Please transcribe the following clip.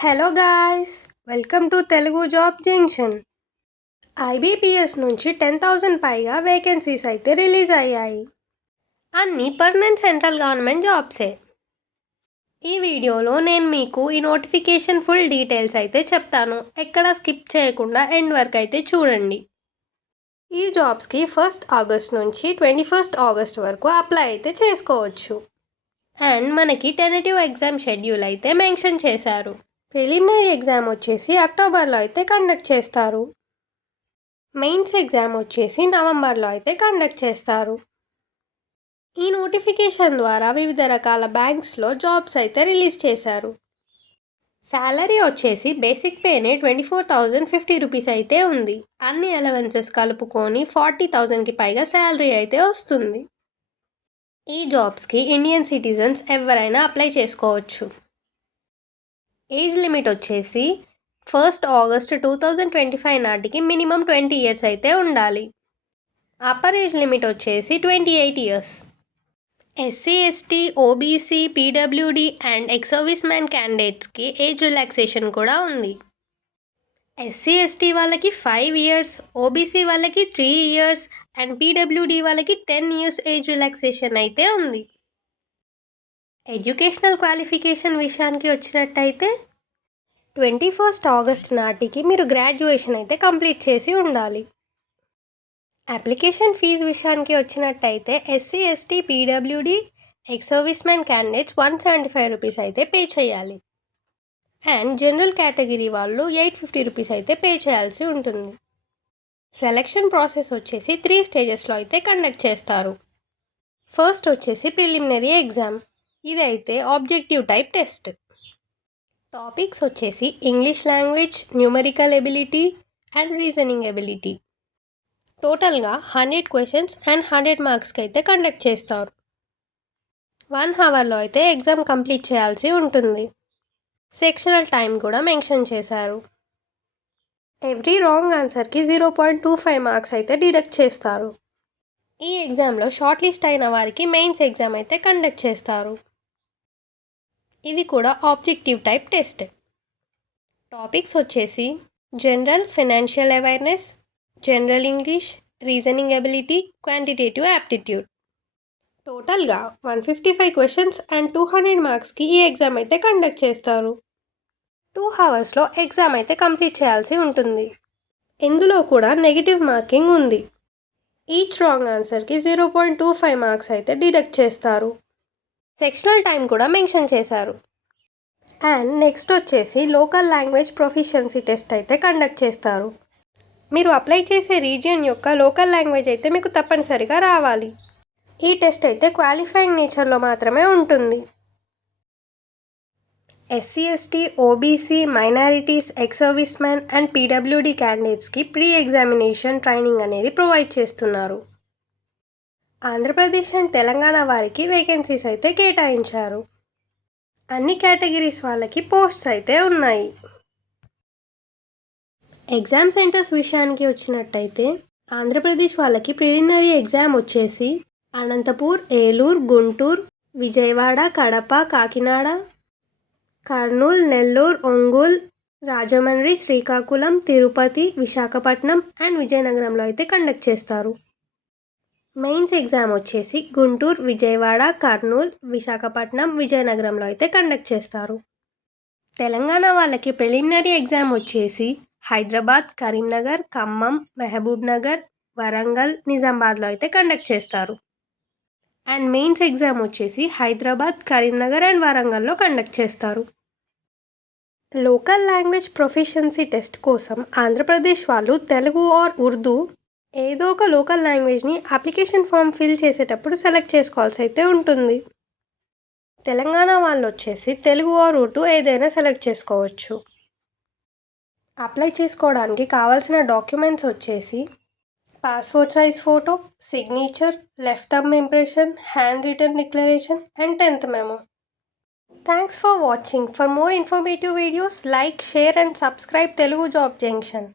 Hello guys, welcome to Telugu job junction. IBPS నుంచి 10,000 పైగా vacancies అయితే రిలీజ్ అయ్యాయి. అన్ని పర్మనెంట్ సెంట్రల్ గవర్నమెంట్ జాబ్సే. ఈ వీడియోలో నేను మీకు ఈ నోటిఫికేషన్ ఫుల్ డీటెయిల్స్ అయితే చెప్తాను. ఎక్కడ స్కిప్ చేయకుండా ఎండ్ వరకు అయితే చూడండి. ఈ జాబ్స్కి 1 ఆగస్ట్ నుంచి 21 ఆగస్ట్ వరకు అప్లై అయితే చేసుకోవచ్చు. అండ్ మనకి టెంటేటివ్ ఎగ్జామ్ షెడ్యూల్ అయితే మెన్షన్ చేశారు. ప్రిలిమినరీ ఎగ్జామ్ వచ్చేసి అక్టోబర్లో అయితే కండక్ట్ చేస్తారు. మెయిన్స్ ఎగ్జామ్ వచ్చేసి నవంబర్లో అయితే కండక్ట్ చేస్తారు. ఈ నోటిఫికేషన్ ద్వారా వివిధ రకాల బ్యాంక్స్లో జాబ్స్ అయితే రిలీజ్ చేశారు. శాలరీ వచ్చేసి బేసిక్ పేనే 24,050 రూపీస్ అయితే ఉంది. అన్ని అలవెన్సెస్ కలుపుకొని 40,000కి పైగా శాలరీ అయితే వస్తుంది. ఈ జాబ్స్కి ఇండియన్ సిటిజన్స్ ఎవరైనా అప్లై చేసుకోవచ్చు. ఏజ్ లిమిట్ వచ్చేసి 1 ఆగస్ట్ 2025 నాటికి మినిమం 20 ఇయర్స్ అయితే ఉండాలి. అప్పర్ ఏజ్ లిమిట్ వచ్చేసి 28 years. SC, ST, OBC, PWD and ex service man క్యాండిడేట్స్కి ఏజ్ రిలాక్సేషన్ కూడా ఉంది. ఎస్సీ, ఎస్టీ వాళ్ళకి 5 ఇయర్స్, ఓబీసీ వాళ్ళకి 3 ఇయర్స్ అండ్ పీడబ్ల్యూడీ వాళ్ళకి 10 ఇయర్స్ ఏజ్ రిలాక్సేషన్ అయితే ఉంది. ఎడ్యుకేషనల్ క్వాలిఫికేషన్ విషయానికి వచ్చినట్టయితే 21 ఆగస్ట్ నాటికి మీరు గ్రాడ్యుయేషన్ అయితే కంప్లీట్ చేసి ఉండాలి. అప్లికేషన్ ఫీజు విషయానికి వచ్చినట్టయితే SC, ST, PWD, X service man candidates 175 rupees అయితే పే చేయాలి. అండ్ జనరల్ కేటగిరీ వాళ్ళు 850 రూపీస్ అయితే పే చేయాల్సి ఉంటుంది. సెలక్షన్ ప్రాసెస్ వచ్చేసి 3 స్టేజెస్లో అయితే కండక్ట్ చేస్తారు. ఫస్ట్ వచ్చేసి ప్రిలిమినరీ ఎగ్జామ్. ఇదైతే ఆబ్జెక్టివ్ టైప్ టెస్ట్. టాపిక్స్ వచ్చేసి English language, numerical ability and reasoning ability. టోటల్గా 100 క్వశ్చన్స్ అండ్ 100 మార్క్స్కి అయితే కండక్ట్ చేస్తారు. 1 అవర్లో అయితే ఎగ్జామ్ కంప్లీట్ చేయాల్సి ఉంటుంది. సెక్షనల్ టైం కూడా మెన్షన్ చేశారు. ఎవ్రీ రాంగ్ ఆన్సర్కి 0.25 మార్క్స్ అయితే డిడక్ట్ చేస్తారు. ఈ ఎగ్జామ్లో షార్ట్ లిస్ట్ అయిన వారికి మెయిన్స్ ఎగ్జామ్ అయితే కండక్ట్ చేస్తారు. ఇది కూడా ఆబ్జెక్టివ్ టైప్ టెస్ట్. టాపిక్స్ వచ్చేసి general, financial awareness, general English, reasoning ability, quantitative aptitude. టోటల్గా 155 క్వశ్చన్స్ అండ్ 200 మార్క్స్కి ఈ ఎగ్జామ్ అయితే కండక్ట్ చేస్తారు. 2 అవర్స్లో ఎగ్జామ్ అయితే కంప్లీట్ చేయాల్సి ఉంటుంది. ఇందులో కూడా నెగిటివ్ మార్కింగ్ ఉంది. ఈచ్ రాంగ్ ఆన్సర్కి 0.25 మార్క్స్ అయితే డిడక్ట్ చేస్తారు. సెక్షనల్ టైం కూడా మెన్షన్ చేశారు. అండ్ నెక్స్ట్ వచ్చేసి లోకల్ లాంగ్వేజ్ ప్రొఫిషియన్సీ టెస్ట్ అయితే కండక్ట్ చేస్తారు. మీరు అప్లై చేసే రీజియన్ యొక్క లోకల్ లాంగ్వేజ్ అయితే మీకు తప్పనిసరిగా రావాలి. ఈ టెస్ట్ అయితే క్వాలిఫైయింగ్ నేచర్లో మాత్రమే ఉంటుంది. SC, ST, OBC, minorities, ex service man and PWD క్యాండిడేట్స్కి ప్రీ ఎగ్జామినేషన్ ట్రైనింగ్ అనేది ప్రొవైడ్ చేస్తున్నారు. ఆంధ్రప్రదేశ్ అండ్ తెలంగాణ వారికి వేకెన్సీస్ అయితే కేటాయించారు. అన్ని కేటగిరీస్ వాళ్ళకి పోస్ట్స్ అయితే ఉన్నాయి. ఎగ్జామ్ సెంటర్స్ విషయానికి వచ్చినట్టయితే ఆంధ్రప్రదేశ్ వాళ్ళకి ప్రిలిమినరీ ఎగ్జామ్ వచ్చేసి అనంతపూర్, ఏలూరు, గుంటూరు, విజయవాడ, కడప, కాకినాడ, కర్నూలు, నెల్లూరు, ఒంగోలు, రాజమండ్రి, శ్రీకాకుళం, తిరుపతి, విశాఖపట్నం అండ్ విజయనగరంలో అయితే కండక్ట్ చేస్తారు. మెయిన్స్ ఎగ్జామ్ వచ్చేసి గుంటూరు, విజయవాడ, కర్నూలు, విశాఖపట్నం, విజయనగరంలో అయితే కండక్ట్ చేస్తారు. తెలంగాణ వాళ్ళకి ప్రిలిమినరీ ఎగ్జామ్ వచ్చేసి హైదరాబాద్, కరీంనగర్, ఖమ్మం, మహబూబ్ నగర్, వరంగల్, నిజామాబాద్లో అయితే కండక్ట్ చేస్తారు. అండ్ మెయిన్స్ ఎగ్జామ్ వచ్చేసి హైదరాబాద్, కరీంనగర్ అండ్ వరంగల్లో కండక్ట్ చేస్తారు. లోకల్ లాంగ్వేజ్ ప్రొఫిషియన్సీ టెస్ట్ కోసం ఆంధ్రప్రదేశ్ వాళ్ళు తెలుగు ఆర్ ఉర్దూ ఏదో ఒక లోకల్ లాంగ్వేజ్ని అప్లికేషన్ ఫామ్ ఫిల్ చేసేటప్పుడు సెలెక్ట్ చేసుకోవాల్సి అయితే ఉంటుంది. తెలంగాణ వాళ్ళు వచ్చేసి తెలుగు ఆర్ ఉర్దూ ఏదైనా సెలెక్ట్ చేసుకోవచ్చు. అప్లై చేసుకోవడానికి కావాల్సిన డాక్యుమెంట్స్ వచ్చేసి passport size photo, signature, left thumb impression, hand written declaration and 10th memo. Thanks for watching. For more informative videos like, share and subscribe Telugu job junction.